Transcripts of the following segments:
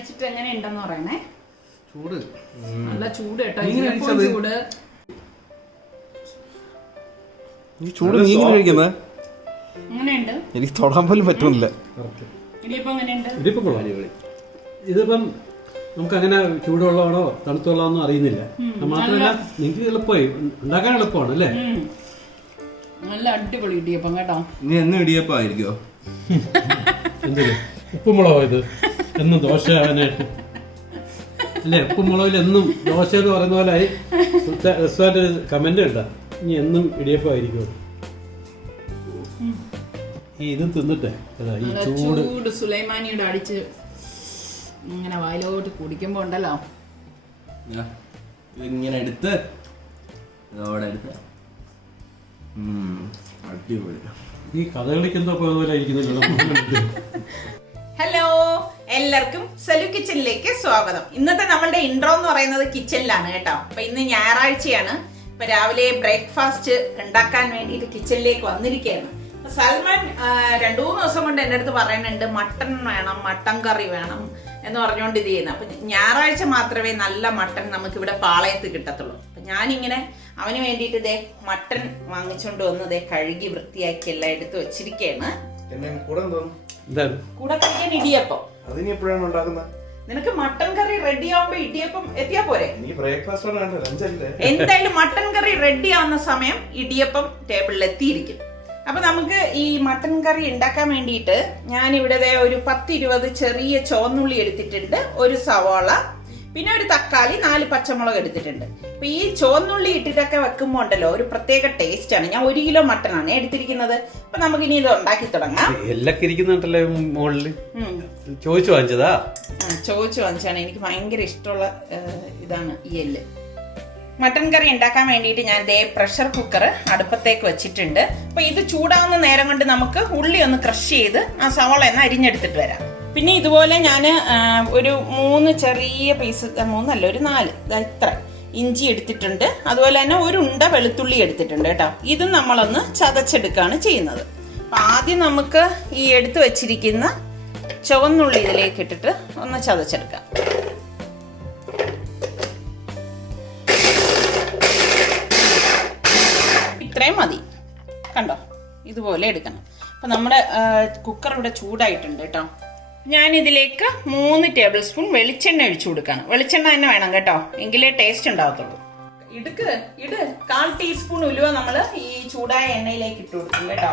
കഴിച്ചിട്ട് എങ്ങനെയുണ്ടെന്ന് പറയണേ. ചൂട് നല്ല ചൂട് കേട്ടോ, ചൂട്. ഈ ചൂട് നീ ഇങ്ങനെ കഴിക്കുന്നേ? എങ്ങനെയുണ്ട്? എനിക്ക് തൊടാൻ പോലും പറ്റുന്നില്ല. ഇടിയപ്പം എങ്ങനെയുണ്ട്? ഇടിയപ്പം കൊള്ളാം, അടിപൊളി. ഇതിപ്പം നമുക്ക് അങ്ങനെ ചൂടുവെള്ളമാണോ തണുത്തുള്ളതാണോ അറിയുന്നില്ല. മാത്രമല്ല നിങ്ങൾക്ക് എളുപ്പമായി ഉണ്ടാക്കാൻ എളുപ്പമാണ് അല്ലേ? നല്ല അടിപൊളി ഇടിയപ്പം കേട്ടോ. നീ എന്നും ഇടിയപ്പം ആയിരിക്കോ? എന്തിന് ഉപ്പുമുളകോ ഇത് എന്നും ദോശ ആവാനായിട്ട് അല്ലേ? ഉപ്പുമുളകിൽ എന്നും ദോശ എന്ന് പറയുന്ന പോലെ ആയി. രസമായിട്ടൊരു കമന്റ് കണ്ട, ഇനി എന്നും ഇടിയപ്പം ആയിരിക്കും. ഈ ഇത് തിന്നിട്ടെ ഈ ചൂട് സുലൈമാനിയുടെ അടിച്ച് ഇങ്ങനെ വായിലോട്ട് കുടിക്കുമ്പോ ഉണ്ടല്ലോ, ഇങ്ങനെ എടുത്ത് അടിപൊളി. ഈ കഥകളിക്ക് എന്തോ പോലെ ഇരിക്കുന്നില്ല. ഹലോ, എല്ലാവർക്കും സലു കിച്ചണിലേക്ക് സ്വാഗതം. ഇന്നത്തെ നമ്മളുടെ ഇൻട്രോ എന്ന് പറയുന്നത് കിച്ചണിലാണ് കേട്ടോ. അപ്പൊ ഇന്ന് ഞായറാഴ്ചയാണ്. ഇപ്പൊ രാവിലെ ബ്രേക്ക്ഫാസ്റ്റ് ഉണ്ടാക്കാൻ വേണ്ടിയിട്ട് കിച്ചണിലേക്ക് വന്നിരിക്കുകയാണ്. സൽമാൻ 2-3 ദിവസം കൊണ്ട് എൻ്റെ അടുത്ത് പറയുന്നുണ്ട് മട്ടൺ വേണം, മട്ടൻ കറി വേണം എന്ന് പറഞ്ഞുകൊണ്ട് ഇത് ചെയ്യുന്നത്. അപ്പൊ ഞായറാഴ്ച മാത്രമേ നല്ല മട്ടൺ നമുക്ക് ഇവിടെ പാളയത്ത് കിട്ടത്തുള്ളൂ. അപ്പൊ ഞാനിങ്ങനെ അവന് വേണ്ടിയിട്ട് ഇതേ മട്ടൺ വാങ്ങിച്ചോണ്ട് വന്ന് ഇതേ കഴുകി വൃത്തിയാക്കി എല്ലാം എടുത്ത് വെച്ചിരിക്കുകയാണ്. കൂടെ കഴിക്കാൻ ഇടിയപ്പം. അതിനെപ്പോഴാണ് ഉണ്ടാക്കുന്നത്? നിനക്ക് മട്ടൻ കറി റെഡി ആവുമ്പോ ഇടിയപ്പം എത്തിയാ പോരെ? എന്തായാലും മട്ടൻ കറി റെഡി ആവുന്ന സമയം ഇടിയപ്പം ടേബിളിൽ എത്തിയിരിക്കും. അപ്പൊ നമുക്ക് ഈ മട്ടൻ കറി ഉണ്ടാക്കാൻ വേണ്ടിയിട്ട് ഞാനിവിടെ ഒരു 10-20 ചെറിയ ചുവന്നുള്ളി എടുത്തിട്ടുണ്ട്, ഒരു സവാള, പിന്നെ ഒരു തക്കാളി, 4 പച്ചമുളക് എടുത്തിട്ടുണ്ട്. അപ്പൊ ഈ ചുവന്നുള്ളി ഇട്ടിട്ടൊക്കെ വെക്കുമ്പോ ഉണ്ടല്ലോ ഒരു പ്രത്യേക ടേസ്റ്റ് ആണ്. ഞാൻ 1 കിലോ മട്ടൺ ആണ് എടുത്തിരിക്കുന്നത്. അപ്പൊ നമുക്ക് ഇനി ഇത് ഉണ്ടാക്കി തുടങ്ങാം. എല്ലൊക്കെ ഇരിക്കുന്നുണ്ടല്ലേ മുകളില്? ചോദിച്ചു വാങ്ങിച്ചതാ? ചോദിച്ചു വാങ്ങിച്ചാണ്. എനിക്ക് ഭയങ്കര ഇഷ്ടമുള്ള ഇതാണ് ഈ എല്ല്. മട്ടൻ കറി ഉണ്ടാക്കാൻ വേണ്ടിയിട്ട് ഞാൻ ദേ പ്രഷർ കുക്കർ അടുപ്പത്തേക്ക് വെച്ചിട്ടുണ്ട്. അപ്പൊ ഇത് ചൂടാവുന്ന നേരം കൊണ്ട് നമുക്ക് ഉള്ളി ഒന്ന് ക്രഷ് ചെയ്ത് ആ സവാള ഒന്ന് അരിഞ്ഞെടുത്തിട്ട് വരാം. പിന്നെ ഇതുപോലെ ഞാൻ ഒരു 3 ചെറിയ പീസ്, 3 അല്ല ഒരു 4 ഇത്ര ഇഞ്ചി എടുത്തിട്ടുണ്ട്. അതുപോലെ തന്നെ ഒരു ഉണ്ട വെളുത്തുള്ളി എടുത്തിട്ടുണ്ട് കേട്ടോ. ഇതും നമ്മളൊന്ന് ചതച്ചെടുക്കുകയാണ് ചെയ്യുന്നത്. അപ്പൊ ആദ്യം നമുക്ക് ഈ എടുത്തു വെച്ചിരിക്കുന്ന ചുവന്നുള്ളി ഇതിലേക്ക് ഇട്ടിട്ട് ഒന്ന് ചതച്ചെടുക്കാം. ഇത്രയും മതി, കണ്ടോ? ഇതുപോലെ എടുക്കണം. അപ്പൊ നമ്മുടെ കുക്കർ ഇവിടെ ചൂടായിട്ടുണ്ട് കേട്ടോ. ഞാൻ ഇതിലേക്ക് 3 ടേബിൾ സ്പൂൺ വെളിച്ചെണ്ണ ഒഴിച്ചു കൊടുക്കണം. വെളിച്ചെണ്ണ തന്നെ വേണം കേട്ടോ, എങ്കിലേ ടേസ്റ്റ് ഉണ്ടാവത്തുള്ളൂ. ഇട് 1/4 ടീസ്പൂൺ ഉലുവ നമ്മൾ ഈ ചൂടായ എണ്ണയിലേക്ക് ഇട്ട് കൊടുക്കും കേട്ടോ.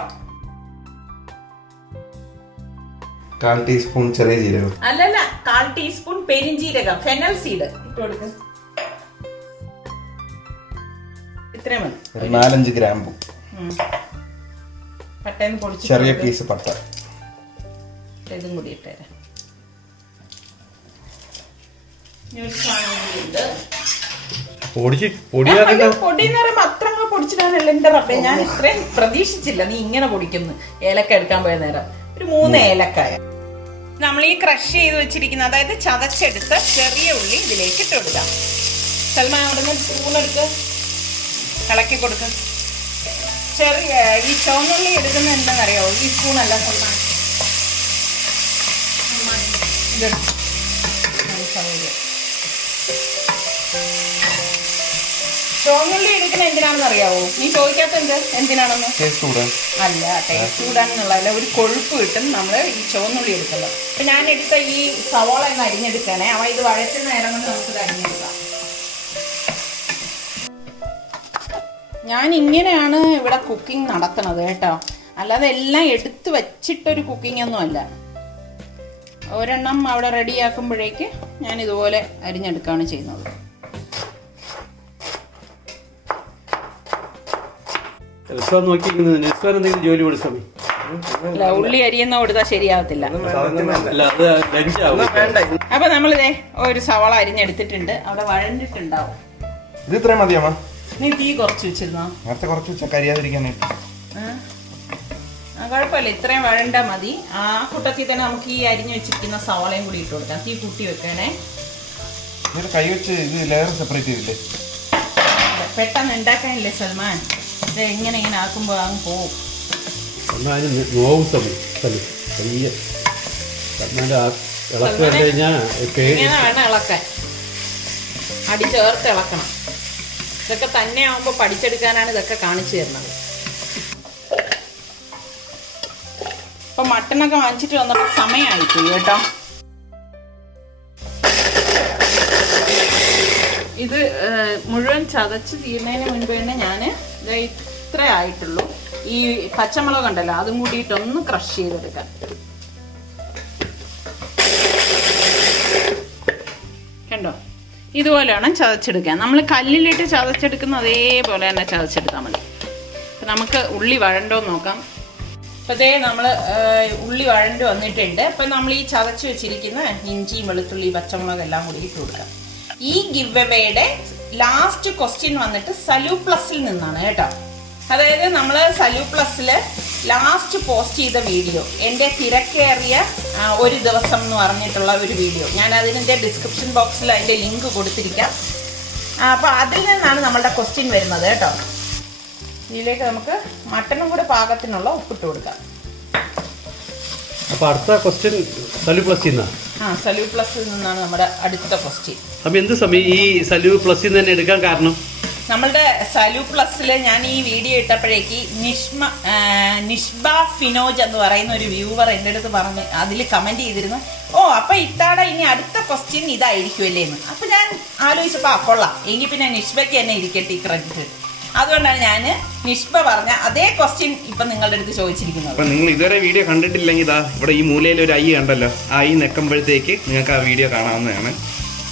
1/4 ടീസ്പൂൺ ചെറിയ ജീരകം, അല്ലല്ല 1/4 ടീസ്പൂൺ പെരിഞ്ജീരകം, ഫെനൽ സീഡ് ഇട്ട് കൊടുക്കും. ഇത്രയും മതി. 4-5 ഗ്രാമ്പു, പട്ടേന്ന് പൊടിച്ച് ചെറിയ പീസ് പട്ട, ഇതും കൂടി ഇട്ടുതരാം. പൊടിയെന്ന് പറയുമ്പോ അത്ര പൊടിച്ചിട്ടാണല്ലോ എന്റെ റബ്ബേ. ഞാൻ ഇത്രയും പ്രതീക്ഷിച്ചില്ല നീ ഇങ്ങനെ പൊടിക്കുന്നു. ഏലക്ക എടുക്കാൻ പോയ നേരം ഒരു 3 ഏലക്കായ നമ്മൾ ഈ ക്രഷ് ചെയ്ത് വെച്ചിരിക്കുന്ന, അതായത് ചതച്ചെടുത്ത ചെറിയ ഉള്ളി ഇതിലേക്ക് ഇട്ട് കൊടുക്കാം. സൽമാൻ അവിടെ നിന്ന് സ്പൂണെടുത്ത് ഇളക്കി കൊടുക്കും. ചെറിയ ഈ ചുവന്നുള്ളി എടുക്കുന്ന എന്താണെന്നറിയാവോ? ഈ സ്പൂണല്ല സൽമാൻ, ഇത് ചുവന്നുള്ളി എടുക്കുന്ന എന്തിനാണെന്ന് അറിയാവോ? നീ ചോദിക്കാത്ത എന്തിനാണെന്ന്? അല്ല, ടേസ്റ്റ് കൂടാനെന്നുള്ളതല്ല, ഒരു കൊഴുപ്പ് കിട്ടും നമ്മൾ ഈ ചുവന്നുള്ളി എടുക്കുന്നത്. അപ്പൊ ഞാൻ എടുത്ത ഈ സവാള ഒന്ന് അരിഞ്ഞെടുക്കണേ. അവ ഇത് വഴറ്റുന്ന നേരം കൊണ്ട് നമുക്ക് അരിഞ്ഞെടുക്കാം. ഞാൻ ഇങ്ങനെയാണ് ഇവിടെ കുക്കിംഗ് നടത്തുന്നത് കേട്ടോ, അല്ലാതെ എല്ലാം എടുത്ത് വെച്ചിട്ടൊരു കുക്കിംഗ് ഒന്നും അല്ല. ഒരെണ്ണം അവിടെ റെഡിയാക്കുമ്പോഴേക്ക് ഞാൻ ഇതുപോലെ അരിഞ്ഞെടുക്കുകയാണ് ചെയ്യുന്നത്. ജോലി കൊടുത്താൽ അല്ല, ഉള്ളി അരിയുന്ന കൊടുത്താൽ ശരിയാവത്തില്ല. അപ്പൊ നമ്മളിതേ ഒരു സവാള അരിഞ്ഞെടുത്തിട്ടുണ്ട്. അവിടെ വഴഞ്ഞിട്ടുണ്ടാവും. ഇത് ഇത്രയും മതിയമ്മ? നീ തീ കുറച്ച് വെച്ചിരുന്നോ? നേരത്തെ കുറച്ച് വെച്ചാൽ കരിയാതിരിക്കാനായിട്ട്. കുഴപ്പമില്ല, ഇത്രയും വഴണ്ട മതി. ആ കൂട്ടത്തിൽ തന്നെ നമുക്ക് ഈ അരിഞ്ഞു വെച്ചിരിക്കുന്ന സവാളയും കൂടി ഇട്ട് കൊടുക്കാം. തീ കൂട്ടി വെക്കണേ. കൈ വെച്ച് ഇത് ലെയർ സെപ്പറേറ്റ് ചെയ്തില്ലേ? പെട്ടെന്ന് ഉണ്ടാക്കാനില്ലേ സൽമാൻ? ഇത് ഇങ്ങനെ ആക്കുമ്പോൾ അങ്ങ് പോവും. ഇളക്കി കണ്ടു കഴിഞ്ഞാൽ ഇങ്ങനെ വേണം ഇളക്കാൻ, അടി ചേർത്ത് ഇളക്കണം. ഇതൊക്കെ തന്നെ ആവുമ്പോൾ പഠിച്ചെടുക്കാനാണ് ഇതൊക്കെ കാണിച്ചു തരുന്നത്. ഇപ്പൊ മട്ടനൊക്കെ വാങ്ങിച്ചിട്ട് വന്നപ്പോൾ സമയമായിപ്പോയി കേട്ടോ. ഇത് മുഴുവൻ ചതച്ച് തീരുന്നതിന് മുൻപ് തന്നെ ഞാൻ ഇത്ര ആയിട്ടുള്ളൂ. ഈ പച്ചമുളക് ഉണ്ടല്ലോ അതും കൂടിയിട്ടൊന്ന് ക്രഷ് ചെയ്തെടുക്കാം. കണ്ടോ, ഇതുപോലെ വേണം ചതച്ചെടുക്കാൻ. നമ്മൾ കല്ലിലിട്ട് ചതച്ചെടുക്കുന്ന അതേപോലെ തന്നെ ചതച്ചെടുത്താൽ മതി. അപ്പം നമുക്ക് ഉള്ളി വഴണ്ടോന്ന് നോക്കാം. അപ്പോൾ അതേ നമ്മൾ ഉള്ളി വഴണ്ട് വന്നിട്ടുണ്ട്. അപ്പം നമ്മൾ ഈ ചതച്ച് വെച്ചിരിക്കുന്ന ഇഞ്ചി, വെളുത്തുള്ളി, പച്ചമുളക് എല്ലാം കൂടി ഇട്ട് കൊടുക്കാം. ഈ ഗിവ് എവേയുടെ ലാസ്റ്റ് ക്വസ്റ്റ്യൻ വന്നിട്ട് സലൂ പ്ലസിൽ നിന്നാണ് കേട്ടോ. അതായത് നമ്മൾ സലൂ പ്ലസിൽ ലാസ്റ്റ് പോസ്റ്റ് ചെയ്ത വീഡിയോ, എൻ്റെ തിരക്കേറിയ ഒരു ദിവസം എന്ന് പറഞ്ഞിട്ടുള്ള ഒരു വീഡിയോ, ഞാൻ അതിൻ്റെ ഡിസ്ക്രിപ്ഷൻ ബോക്സിൽ അതിൻ്റെ ലിങ്ക് കൊടുത്തിരിക്കാം. അപ്പോൾ അതിൽ നിന്നാണ് നമ്മളുടെ ക്വസ്റ്റ്യൻ വരുന്നത് കേട്ടോ. ഇതിലേക്ക് നമുക്ക് മട്ടനും കൂടെ പാകത്തിനുള്ള ഉപ്പിട്ട് കൊടുക്കാം. അപ്പോൾ അടുത്ത ക്വസ്റ്റ്യൻ സലൂ പ്ലസിൽ നിന്നാണ്. സലൂ പ്ലസിൽ നിന്നാണ് നമ്മുടെ അടുത്ത ക്വസ്റ്റ്യൻ. അപ്പോൾ എന്ത് സമയം ഈ സലൂ പ്ലസിൽ നിന്ന് തന്നെ എടുക്കാൻ കാരണം? നമ്മളുടെ സലൂ പ്ലസിൽ ഞാൻ ഈ വീഡിയോ ഇട്ടപ്പോഴേക്ക് നിഷ്ബ ഫിനോജ് എന്ന് പറയുന്ന ഒരു വ്യൂവർ എൻ്റെ അടുത്ത് പറഞ്ഞ് അതിൽ കമൻറ്റ് ചെയ്തിരുന്നു, അപ്പോൾ ഇത്താടെ ഇനി അടുത്ത ക്വസ്റ്റ്യൻ ഇതായിരിക്കുമല്ലേ എന്ന്. അപ്പോൾ ഞാൻ ആലോചിച്ചപ്പോൾ കൊള്ളാം, എങ്കിൽ പിന്നെ നിഷ്ബയ്ക്ക് തന്നെ ഇരിക്കട്ടെ ഈ ക്രെഡിറ്റ്. അതുകൊണ്ടാണ് ഞാൻ നിഷ്ബ പറഞ്ഞ അതേ ക്വസ്റ്റ്യൻ ഇപ്പം നിങ്ങളുടെ അടുത്ത് ചോദിച്ചിരിക്കുന്നത്. അപ്പം നിങ്ങൾ ഇതുവരെ വീഡിയോ കണ്ടിട്ടില്ലെങ്കിൽ ഇതാ ഇവിടെ ഈ മൂലയിൽ ഒരു ഐ കണ്ടല്ലോ, ആ ഐ നെക്കുമ്പോഴത്തേക്ക് നിങ്ങൾക്ക് ആ വീഡിയോ കാണാവുന്നതാണ്.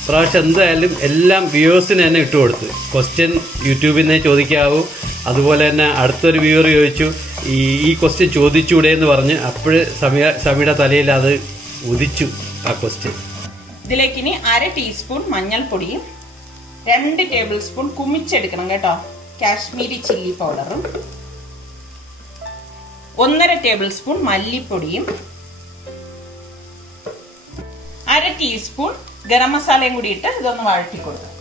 പ്രാവശ്യം എന്തായാലും എല്ലാം വ്യൂവേഴ്സിന് തന്നെ ഇട്ട് കൊടുത്ത് ക്വസ്റ്റ്യൻ യൂട്യൂബിൽ നിന്നേ ചോദിക്കാവൂ. അതുപോലെ തന്നെ അടുത്തൊരു വ്യൂവർ ചോദിച്ചു ഈ ക്വസ്റ്റ്യൻ ചോദിച്ചൂടെ എന്ന് പറഞ്ഞ് അപ്പോൾ സമീയുടെ തലയിൽ അത് ഉദിച്ചു ആ ക്വസ്റ്റ്യൻ. ഇതിലേക്ക് ഇനി 1/2 ടീസ്പൂൺ മഞ്ഞൾപ്പൊടിയും 2 ടേബിൾ സ്പൂൺ കുമിച്ചെടുക്കണം കേട്ടോ കാശ്മീരി ചില്ലി പൗഡറും 1/2 ടേബിൾ സ്പൂൺ മല്ലിപ്പൊടിയും 1/2 ടീസ്പൂൺ ഗരം മസാലയും കൂടി ഇട്ട് ഇതൊന്ന് വഴറ്റി കൊടുക്കാം.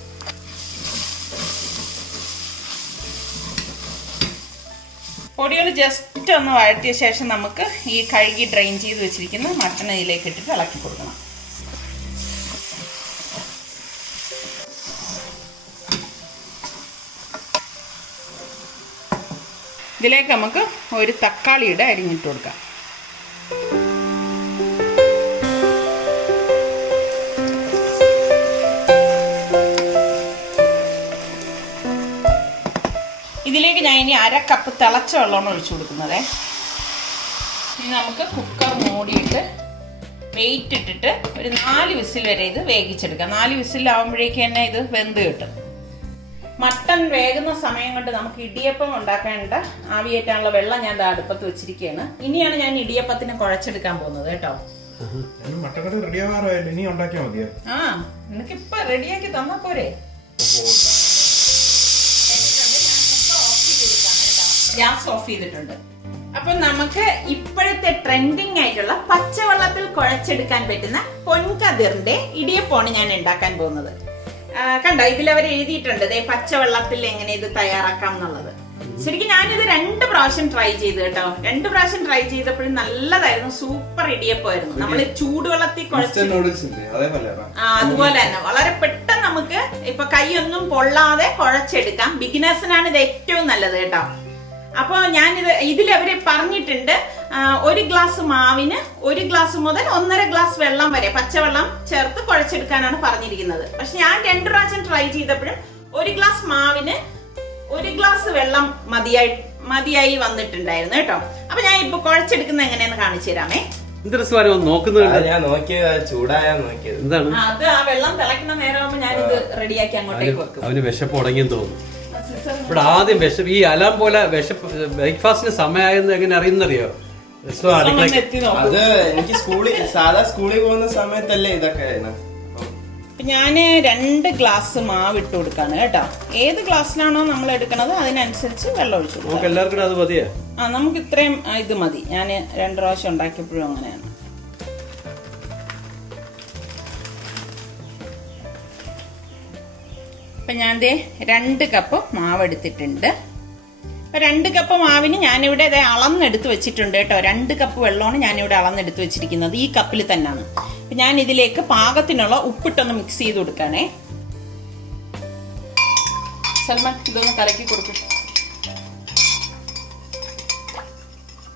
പൊടികൾ ജസ്റ്റ് ഒന്ന് വഴറ്റിയ ശേഷം നമുക്ക് ഈ കഴുകി ഡ്രെയിൻ ചെയ്ത് വെച്ചിരിക്കുന്ന മട്ടൺ ഇതിലേക്ക് ഇട്ടിട്ട് ഇളക്കി കൊടുക്കണം. ഇതിലേക്ക് നമുക്ക് ഒരു തക്കാളിയുടെ അരിഞ്ഞിട്ട് കൊടുക്കാം. ഇതിലേക്ക് ഞാൻ ഇനി 1/2 കപ്പ് തിളച്ച വെള്ളമാണ് ഒഴിച്ചു കൊടുക്കുന്നത്. ഇനി നമുക്ക് കുക്കർ മൂടിയിട്ട് വെയിറ്റ് ഇട്ടിട്ട് ഒരു 4 വിസിൽ വരെ ഇത് വേവിച്ചെടുക്കാം. 4 വിസിലാവുമ്പോഴേക്ക് തന്നെ ഇത് വെന്ത് കിട്ടും. മട്ടൺ വേകുന്ന സമയം കൊണ്ട് നമുക്ക് ഇടിയപ്പം ഉണ്ടാക്കാനുണ്ട്. ആവിയേറ്റാനുള്ള വെള്ളം ഞാൻ അടുപ്പത്ത് വെച്ചിരിക്കുകയാണ്. ഇനിയാണ് ഞാൻ ഇടിയപ്പത്തിന് കുഴച്ചെടുക്കാൻ പോകുന്നത് കേട്ടോ. മട്ടക്കറി റെഡി ആവാറായല്ലോ, ഇനി ഉണ്ടാക്കിയാൽ മതിയോ? നിനക്കിപ്പോ റെഡിയാക്കി തന്നാ പോരെ. ഗ്യാസ് ഓഫ് ചെയ്തിട്ടുണ്ട്. അപ്പൊ നമുക്ക് ഇപ്പോഴത്തെ ട്രെൻഡിങ് ആയിട്ടുള്ള പച്ചവെള്ളത്തിൽ കുഴച്ചെടുക്കാൻ പറ്റുന്ന പൊൻകതിറിന്റെ ഇടിയപ്പമാണ് ഞാൻ ഉണ്ടാക്കാൻ പോകുന്നത്. കണ്ടോ, ഇതിലവർ എഴുതിയിട്ടുണ്ട് പച്ചവെള്ളത്തിൽ എങ്ങനെ ഇത് തയ്യാറാക്കാം എന്നുള്ളത്. ശരിക്കും ഞാനിത് 2 പ്രാവശ്യം ട്രൈ ചെയ്തു കേട്ടോ. 2 പ്രാവശ്യം ട്രൈ ചെയ്തപ്പോഴും നല്ലതായിരുന്നു, സൂപ്പർ ഇടിയപ്പമായിരുന്നു. നമ്മള് ചൂടുവെള്ളത്തിൽ കുഴച്ച് അതുപോലെ തന്നെ വളരെ പെട്ടെന്ന് നമുക്ക് ഇപ്പൊ കൈയൊന്നും പൊള്ളാതെ കുഴച്ചെടുക്കാം. ബിഗിനേഴ്സിനാണ് ഇത് ഏറ്റവും നല്ലത് കേട്ടോ. അപ്പോൾ ഞാനിത് ഇതിലവര് പറഞ്ഞിട്ടുണ്ട് 1 ഗ്ലാസ് മാവിന് 1 ഗ്ലാസ് മുതൽ 1.5 ഗ്ലാസ് വെള്ളം വരെ പച്ചവെള്ളം ചേർത്ത് കുഴച്ചെടുക്കാനാണ് പറഞ്ഞിരിക്കുന്നത്. പക്ഷെ ഞാൻ 2 പ്രാവശ്യം ട്രൈ ചെയ്തപ്പോഴും 1 ഗ്ലാസ് മാവിന് 1 ഗ്ലാസ് വെള്ളം മതിയായി വന്നിട്ടുണ്ടായിരുന്നു കേട്ടോ. അപ്പൊ ഞാൻ ഇപ്പൊ കുഴച്ചെടുക്കുന്ന എങ്ങനെയാന്ന് കാണിച്ചു തരാമേ. അത് ആ വെള്ളം തിളക്കുന്ന നേരമാകുമ്പോ ഞാനിത് റെഡിയാക്കി അങ്ങോട്ടേക്ക് വെക്കും. അവന് വിശപ്പ് തുടങ്ങിയെന്ന് തോന്നുന്നു. ഇവിടെ ആദ്യം വിശപ്പ് ഈ അലാം പോലെ വിശപ്പ് ബ്രേക്ക്ഫാസ്റ്റിന് സമയമായെന്ന് എങ്ങനെ അറിയുന്നറിയോ? അത് എനിക്ക് സാധാ സ്കൂളിൽ പോകുന്ന സമയത്തല്ലേ ഇതൊക്കെ. ഞാന് 2 ഗ്ലാസ് മാവ് ഇട്ട് കൊടുക്കാണ് കേട്ടോ. ഏത് ഗ്ലാസ്സിലാണോ നമ്മൾ എടുക്കണത് അതിനനുസരിച്ച് വെള്ളം ഒഴിച്ചു കൊടുക്കാം. എല്ലാവർക്കും അത് മതിയാ? നമുക്ക് ഇത്രയും ഇത് മതി. ഞാൻ 2 പ്രാവശ്യം ഉണ്ടാക്കിയപ്പോഴും അങ്ങനെയാണ്. അപ്പം ഞാൻ 2 കപ്പ് മാവ് എടുത്തിട്ടുണ്ട്. അപ്പം 2 കപ്പ് മാവിന് ഞാനിവിടെ അളന്നെടുത്ത് വെച്ചിട്ടുണ്ട് കേട്ടോ. 2 കപ്പ് വെള്ളമാണ് ഞാനിവിടെ അളന്നെടുത്ത് വെച്ചിരിക്കുന്നത്. ഈ കപ്പിൽ തന്നെയാണ്. അപ്പം ഞാൻ ഇതിലേക്ക് പാകത്തിനുള്ള ഉപ്പിട്ടൊന്ന് മിക്സ് ചെയ്ത് കൊടുക്കാനേ. സൽമാൻ ഇതൊന്ന് കലക്കി കൊടുക്കും.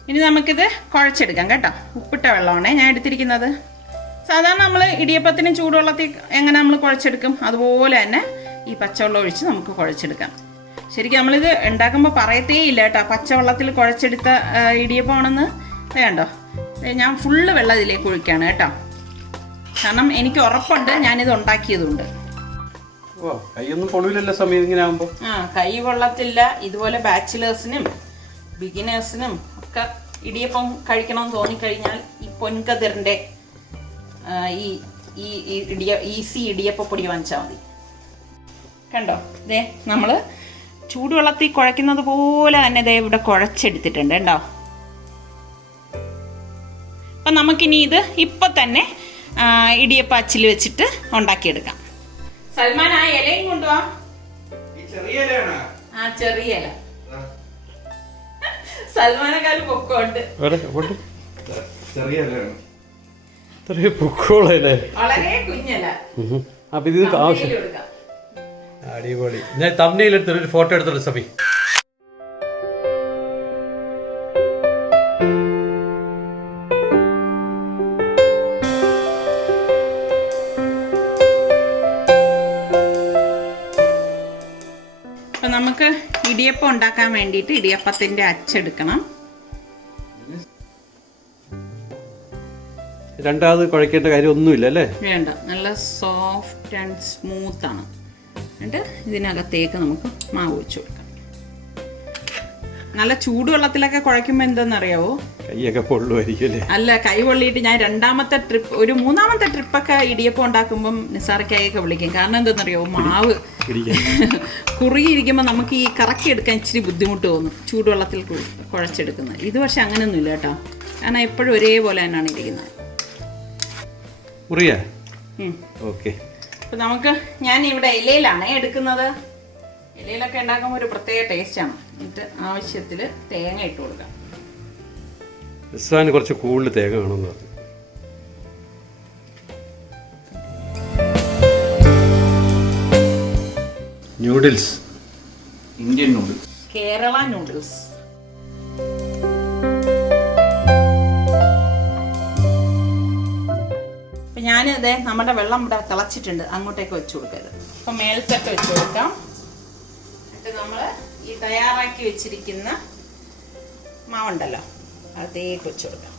ഇനി നമുക്കിത് കുഴച്ചെടുക്കാം കേട്ടോ. ഉപ്പിട്ട വെള്ളമാണേ ഞാൻ എടുത്തിരിക്കുന്നത്. സാധാരണ നമ്മൾ ഇടിയപ്പത്തിന് ചൂടുവെള്ളത്തിൽ എങ്ങനെ നമ്മൾ കുഴച്ചെടുക്കും അതുപോലെ തന്നെ ഈ പച്ചവെള്ളം ഒഴിച്ച് നമുക്ക് കുഴച്ചെടുക്കാം. ശരിക്കും നമ്മളിത് ഉണ്ടാക്കുമ്പോൾ പറയത്തേ ഇല്ല കേട്ടോ പച്ചവെള്ളത്തിൽ കുഴച്ചെടുത്ത ഇടിയപ്പമാണെന്ന്. വേണ്ടോ, ഞാൻ ഫുള്ള് വെള്ളം ഇതിലേക്ക് ഒഴിക്കുകയാണ് കേട്ടോ. കാരണം എനിക്ക് ഉറപ്പുണ്ട് ഞാനിത് ഉണ്ടാക്കിയതുകൊണ്ട്. കൈയൊന്നും പൊള്ളില്ലല്ലോ സമയം ഇങ്ങനെ ആകുമ്പോൾ. കൈ കൊള്ളത്തില്ല. ഇതുപോലെ ബാച്ചിലേഴ്സിനും ബിഗിനേഴ്സിനും ഒക്കെ ഇടിയപ്പം കഴിക്കണമെന്ന് തോന്നിക്കഴിഞ്ഞാൽ ഈ പൊൻകതിറിൻ്റെ ഈസി ഇടിയപ്പൊടി വാങ്ങിച്ചാൽ മതി. കണ്ടോ, ഇതേ നമ്മൾ ചൂടുവെള്ളത്തിൽ കുഴക്കുന്നത് പോലെ തന്നെ ഇതേ ഇവിടെ കുഴച്ചെടുത്തിട്ടുണ്ട് കേട്ടോ. അപ്പം നമുക്കിനി ഇത് ഇപ്പം തന്നെ ഇടിയപ്പ അച്ചിൽ വെച്ചിട്ട് ഉണ്ടാക്കിയെടുക്കാം. സൽമാൻ ആ ഇലയും കൊണ്ടുപോവാ. ചെറിയ ഇല സൽമാനെക്കാളും പൊക്കമുണ്ട്. വളരെ കുഞ്ഞല. അപ്പൊ ഇത് ആവശ്യം അടിപൊളി. ഞാൻ തമ്മിൽ എടുത്തൊരു ഫോട്ടോ എടുത്തോളൂ സബി. അപ്പൊ നമുക്ക് ഇടിയപ്പം ഉണ്ടാക്കാൻ വേണ്ടിയിട്ട് ഇടിയപ്പത്തിന്റെ അച്ചെടുക്കണം. രണ്ടാമത് കുഴക്കേണ്ട കാര്യം ഒന്നുമില്ല അല്ലേ? വേണ്ട, നല്ല സോഫ്റ്റ് ആൻഡ് സ്മൂത്ത് ആണ്. എന്നിട്ട് ഇതിനകത്തേക്ക് നമുക്ക് മാവ് ഒഴിച്ചു കൊടുക്കാം. നല്ല ചൂടുവെള്ളത്തിലൊക്കെ കുഴയ്ക്കുമ്പോൾ എന്താണെന്നറിയാവോ, കൈയൊക്കെ പൊള്ളുമായിരിക്കും. അല്ല, കൈ പൊള്ളിയിട്ട് ഞാൻ രണ്ടാമത്തെ ട്രിപ്പ്, ഒരു മൂന്നാമത്തെ ട്രിപ്പൊക്കെ ഇടിയപ്പം ഉണ്ടാക്കുമ്പം നിസാർക്കായൊക്കെ വിളിക്കും. കാരണം എന്താണെന്നറിയാവോ, മാവ് കുറുകിയിരിക്കുമ്പോൾ നമുക്ക് ഈ കറക്കി എടുക്കാൻ ഇച്ചിരി ബുദ്ധിമുട്ട് തോന്നും ചൂടുവെള്ളത്തിൽ കുഴച്ചെടുക്കുന്നത്. ഇത് പക്ഷെ അങ്ങനെയൊന്നുമില്ല കേട്ടോ, കാരണം എപ്പോഴും ഒരേപോലെ തന്നെയാണ് ഇരിക്കുന്നത്. ഓക്കെ. അപ്പം നമുക്ക്, ഞാൻ ഇവിടെ ഇലയിലാണ് എടുക്കുന്നത്. ഇലയിലൊക്കെ ഉണ്ടാക്കുമ്പോൾ ഒരു പ്രത്യേക ടേസ്റ്റാണ്. എന്നിട്ട് ആവശ്യത്തിൽ തേങ്ങ ഇട്ട് കൊടുക്കാം. കുറച്ച് കൂടുതൽ തേങ്ങ വേണമെന്ന് പറഞ്ഞു. Noodles, Indian noodles, Kerala noodles. അപ്പം ഞാനിത് നമ്മുടെ വെള്ളം ഇവിടെ തിളച്ചിട്ടുണ്ട്, അങ്ങോട്ടേക്ക് വെച്ച് കൊടുക്കരുത്. അപ്പം മേൽത്തട്ട് വെച്ച് കൊടുക്കാം. എന്നിട്ട് നമ്മൾ ഈ തയ്യാറാക്കി വെച്ചിരിക്കുന്ന മാവുണ്ടല്ലോ അതേക്ക് വെച്ച് കൊടുക്കാം.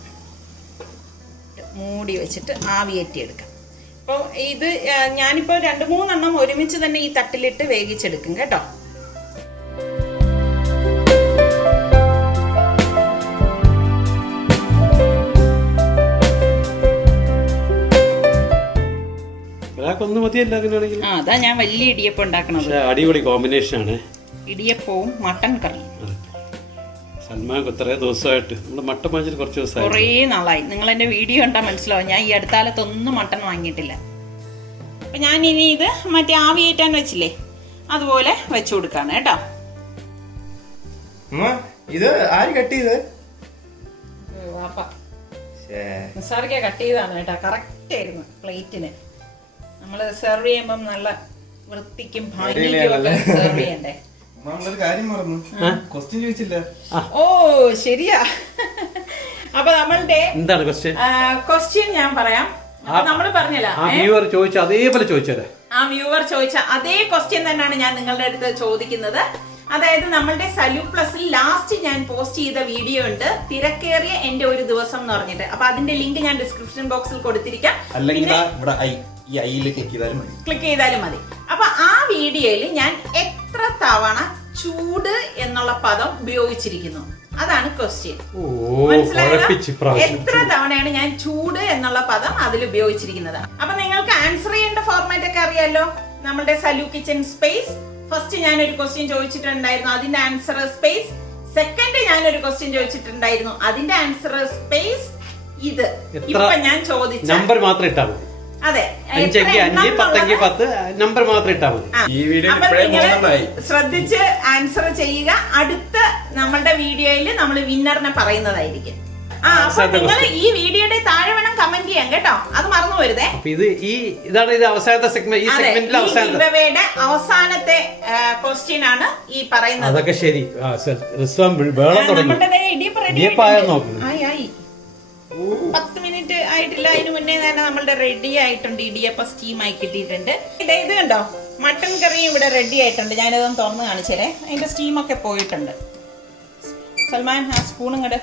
മൂടി വെച്ചിട്ട് ആവിയേറ്റിയെടുക്കാം. അപ്പോൾ ഇത് ഞാനിപ്പോൾ 2-3 എണ്ണം ഒരുമിച്ച് തന്നെ ഈ തട്ടിലിട്ട് വേവിച്ചെടുക്കും കേട്ടോ. അതാ ഞാൻ വലിയ ഇടിയപ്പം ഉണ്ടാക്കണത്. അടിപൊളി കോമ്പിനേഷൻ ആണ് ഇടിയപ്പവും മട്ടൻ കറിയും. സൽമാൻ ഇത്രേ ദിവസമായിട്ട് നമ്മൾ മട്ടൻ വാങ്ങിച്ചിട്ട് കുറച്ച് ദിവസമായി, കുറേ നാളായി. നിങ്ങൾ എൻ്റെ വീഡിയോ കണ്ടാൽ മനസ്സിലാവും, ഞാൻ ഈ അടുത്താലത്തൊന്നും മട്ടൻ വാങ്ങിയിട്ടില്ല. അപ്പം ഞാൻ ഇനി ഇത് മറ്റേ ആവിയേറ്റാൻ വെച്ചില്ലേ അതുപോലെ വെച്ചു കൊടുക്കാണ് കേട്ടോ. ഇത് ആര് കട്ട് ചെയ്ത്? വാപ്പ നിസാർക്ക കട്ട് ചെയ്താണ് കേട്ടോ. കറക്റ്റ് ആയിരുന്നു പ്ലേറ്റിന്. നമ്മൾ സെർവ് ചെയ്യുമ്പം നല്ല വൃത്തിക്കും ഭംഗിക്കും ഒക്കെ സെർവ് ചെയ്യണ്ടേ. കാര്യം മറന്നു, ക്വസ്റ്റ്യൻ ചോദിച്ചില്ല. ഓ ശരിയാ. അപ്പൊ നമ്മളുടെ എന്താണ് ക്വസ്റ്റ്യൻ ഞാൻ പറയാം. നമ്മള് പറഞ്ഞല്ലോ, ആ വ്യൂവർ ചോദിച്ച അതേപോലെ ചോദിച്ചത്, ആ വ്യൂവർ ചോദിച്ച അതേ ക്വസ്റ്റ്യൻ തന്നെയാണ് ഞാൻ നിങ്ങളുടെ അടുത്ത് ചോദിക്കുന്നത്. അതായത് നമ്മളുടെ സലൂ പ്ലസിൽ ലാസ്റ്റ് ഞാൻ പോസ്റ്റ് ചെയ്ത വീഡിയോ ഉണ്ട്, തിരക്കേറിയ എന്റെ ഒരു ദിവസം എന്ന് പറഞ്ഞിട്ട്. അപ്പൊ അതിന്റെ ലിങ്ക് ഞാൻ ഡിസ്ക്രിപ്ഷൻ ബോക്സിൽ കൊടുത്തിരിക്കാം, ക്ലിക്ക് ചെയ്താലും മതി. അപ്പൊ ആ വീഡിയോയിൽ ഞാൻ എത്ര തവണ ചൂട് എന്നുള്ള പദം ഉപയോഗിച്ചിരിക്കുന്നു, അതാണ് ക്വസ്റ്റ്യൻ. മനസ്സിലായോ? എത്ര തവണയാണ് ഞാൻ ചൂട് എന്നുള്ള പദം അതിൽ ഉപയോഗിച്ചിരിക്കുന്നത്. അപ്പൊ നിങ്ങൾക്ക് ആൻസർ ചെയ്യേണ്ട ഫോർമാറ്റ് ഒക്കെ അറിയാലോ. നമ്മളുടെ സലൂ കിച്ചൻ സ്പേസ്, ഫസ്റ്റ് ഞാനൊരു ക്വസ്റ്റ്യൻ ചോദിച്ചിട്ടുണ്ടായിരുന്നു, അതിന്റെ ആൻസർ സ്പേസ്. സെക്കൻഡ് ഞാനൊരു ക്വസ്റ്റ്യൻ ചോദിച്ചിട്ടുണ്ടായിരുന്നു, അതിന്റെ ആൻസർ സ്പേസ്. ഇത് ഇപ്പൊ ഞാൻ ചോദിച്ച നമ്പർ മാത്രം ഇട്ടാ മതി. അതെ, 5 10 10 നമ്പർ മാത്രം ഇട്ടാ മതി. ശ്രദ്ധിച്ച് ആൻസർ ചെയ്യുക. അടുത്ത നമ്മളുടെ വീഡിയോയിൽ നമ്മൾ വിന്നറിനെ പറയുന്നതായിരിക്കും. അപ്പൊ നിങ്ങൾ ഈ വീഡിയോയുടെ താഴെ വേണം കമന്റ് ചെയ്യാം കേട്ടോ, അത് മറന്നു വരുതേ. ഇതാണ് ഇത് അവസാനത്തെ സെഗ്മെന്റ്. ഈ സെഗ്മെന്റിലെ അവസാനത്തെ അവസാനത്തെ ക്വസ്റ്റ്യൻ ആണ് ഈ പറയുന്നത്. അതൊക്കെ ശരി. ആയി 10 മിനിറ്റ് ആയിട്ടില്ല, അതിന് മുന്നേ തന്നെ നമ്മളുടെ റെഡി ആയിട്ടുണ്ട്. ഇടിയപ്പം സ്റ്റീം ആയി കിട്ടിയിട്ടുണ്ട്. ഇത് കണ്ടോ, മട്ടൻ കറിയും ഇവിടെ റെഡി ആയിട്ടുണ്ട്. ഞാനിതൊന്ന് തുറന്ന് കാണിച്ചേരേ. അതിന്റെ സ്റ്റീമൊക്കെ പോയിട്ടുണ്ട്. സൽമാൻ ആ സ്പൂൺ ഇങ്ങോട്ട്.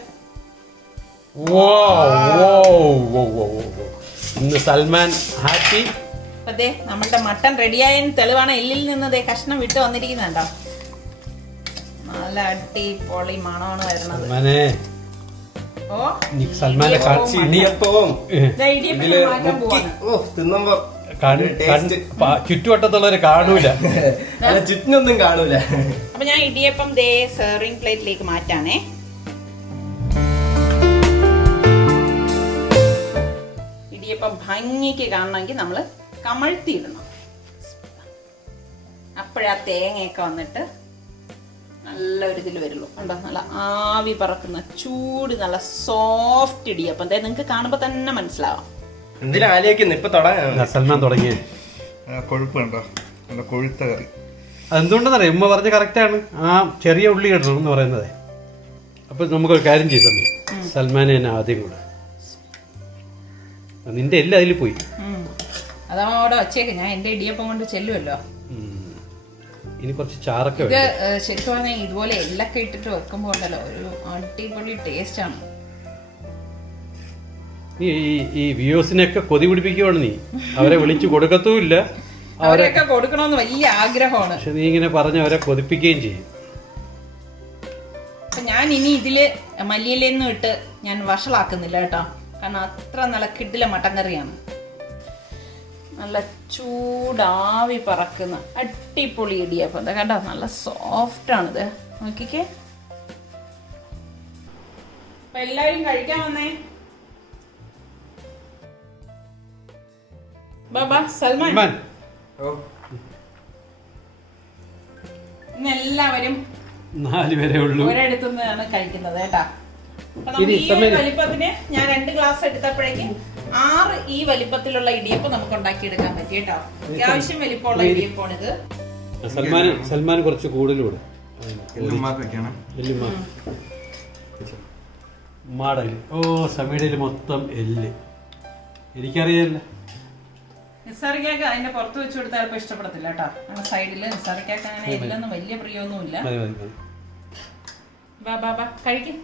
സൽമാൻ ഹാപ്പി. അതെ, നമ്മളുടെ മട്ടൻ റെഡിയായതിന് തെളിവാണ് എല്ലിൽ നിന്ന് കഷ്ണം വിട്ട് വന്നിരിക്കുന്നുണ്ടോ. നല്ല അടിപൊളി മണമാണ് വരുന്നത്. സൽമാന്റെ ചുറ്റുവട്ടത്തുള്ളവര് കാണൂല, ചുറ്റിനൊന്നും കാണൂല. അപ്പൊ ഞാൻ ഇടിയപ്പം സെർവിംഗ് പ്ലേറ്റിലേക്ക് മാറ്റാണേ. ഇടിയപ്പം ഭംഗിക്ക് കാണണമെങ്കിൽ നമ്മള് കമഴ്ത്തിയിടണം. അപ്പോഴാ തേങ്ങയൊക്കെ വന്നിട്ട് നല്ലൊരു ഇതിൽ വരുള്ളൂ. ഉണ്ടോ, നല്ല ആവി പറക്കുന്ന ചൂട് നല്ല സോഫ്റ്റ് ഇടിയപ്പം. നിങ്ങൾക്ക് കാണുമ്പോ തന്നെ മനസ്സിലാവാം. എന്തിനാ ആലോചിക്കുന്നു, ഇപ്പൊ സൽമാൻ തുടങ്ങിയ കൊഴുപ്പ് കണ്ടോ, നല്ല കൊഴുത്ത കറി. അതെന്തുകൊണ്ടെന്നറിയാം, ഉമ്മ പറഞ്ഞ കറക്റ്റാണ്. ആ ചെറിയ ഉള്ളി ഇടണം എന്ന് പറയുന്നത്. അപ്പൊ നമുക്കൊരു കാര്യം ചെയ്തു തമ്മി, സൽമാനെ തന്നെ ആദ്യം കൂടെ. നിന്റെ എല്ലാം അതിൽ പോയി. അതാ അവിടെ വച്ചേക്ക്, ഞാൻ എന്റെ ഇടിയപ്പം കൊണ്ട് ചെല്ലുമല്ലോ. ഇനി കുറച്ച് ചാറൊക്കെ. ഇത് ശരിക്കും പറഞ്ഞാൽ ഇതുപോലെ എല്ലൊക്കെ ഇട്ടിട്ട് വെക്കുമ്പോ ഉണ്ടല്ലോ ഒരു അടിപൊളി ടേസ്റ്റ് ആണ്. ഈ വ്യൂസിനെയൊക്കെ കൊതി പിടിപ്പിക്കുവാണ് നീ. അവരെ വിളിച്ചു കൊടുക്കത്തുമില്ല. അവരെയൊക്കെ കൊടുക്കണമെന്ന് വലിയ ആഗ്രഹമാണ്. പക്ഷെ നീ ഇങ്ങനെ പറഞ്ഞ് അവരെ കൊതിപ്പിക്കുകയും ചെയ്യും. അപ്പൊ ഞാൻ ഇനി ഇതില് മല്ലിയിലൊന്നും ഇട്ട് ഞാൻ വഷളാക്കുന്നില്ല കേട്ടോ, കാരണം അത്ര നല്ല കിഡിലെ മട്ടൻ കറിയാണ്. നല്ല ചൂടാവി പറക്കുന്ന അടിപൊളി ഇടിയപ്പം. എന്താ കണ്ടോ, നല്ല സോഫ്റ്റ് ആണിത്. നോക്കിക്കേ. അപ്പൊ എല്ലാവരും കഴിക്കാൻ വന്നേ. ബാബാ സൽമാൻ, ഇന്ന് എല്ലാവരും 4 പേരേ ഉള്ളൂ, ഒരിടത്തുനിന്നാണ് കഴിക്കുന്നത് കേട്ടാ. അപ്പൊ നമുക്ക് ഈ ഒരു വലിപ്പത്തിന് ഞാൻ 2 ഗ്ലാസ് എടുത്തപ്പോഴേക്കും 6 ഈ വലിപ്പത്തിലുള്ള ഇടിയപ്പം നമുക്ക് ഉണ്ടാക്കിയെടുക്കാൻ പറ്റി കേട്ടോ. അത്യാവശ്യം വലിപ്പമുള്ള ഇടിയപ്പമാണ് ഇത്. സൽമാൻ കുറച്ച് കൂടുതലൂടെ മാടയില്. സമീടയില് മൊത്തം എല്ല്. എനിക്കറിയാല്ല. നിസ്സാറിക്കാക്ക് അതിന്റെ പുറത്ത് വെച്ച് കൊടുത്താൽ ചിലപ്പോൾ ഇഷ്ടപ്പെടത്തില്ല കേട്ടോ. നമ്മുടെ സൈഡില് നിസ്സാറിക്കാക്ക് അങ്ങനെ എല്ലൊന്നും വലിയ പ്രിയമൊന്നുമില്ല. ബാ കഴിക്കും.